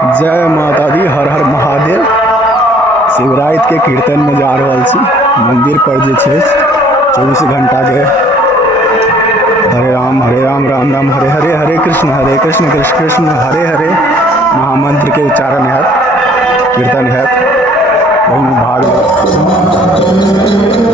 जय माता दी, हर हर महादेव। शिवरात के कीर्तन में जा रहा छी मंदिर पर जे छै 24 घंटा के हरे राम राम राम हरे हरे, हरे कृष्ण कृष्ण कृष्ण हरे हरे महामंत्र के उच्चारण है, कीर्तन है, वही में भाग लो।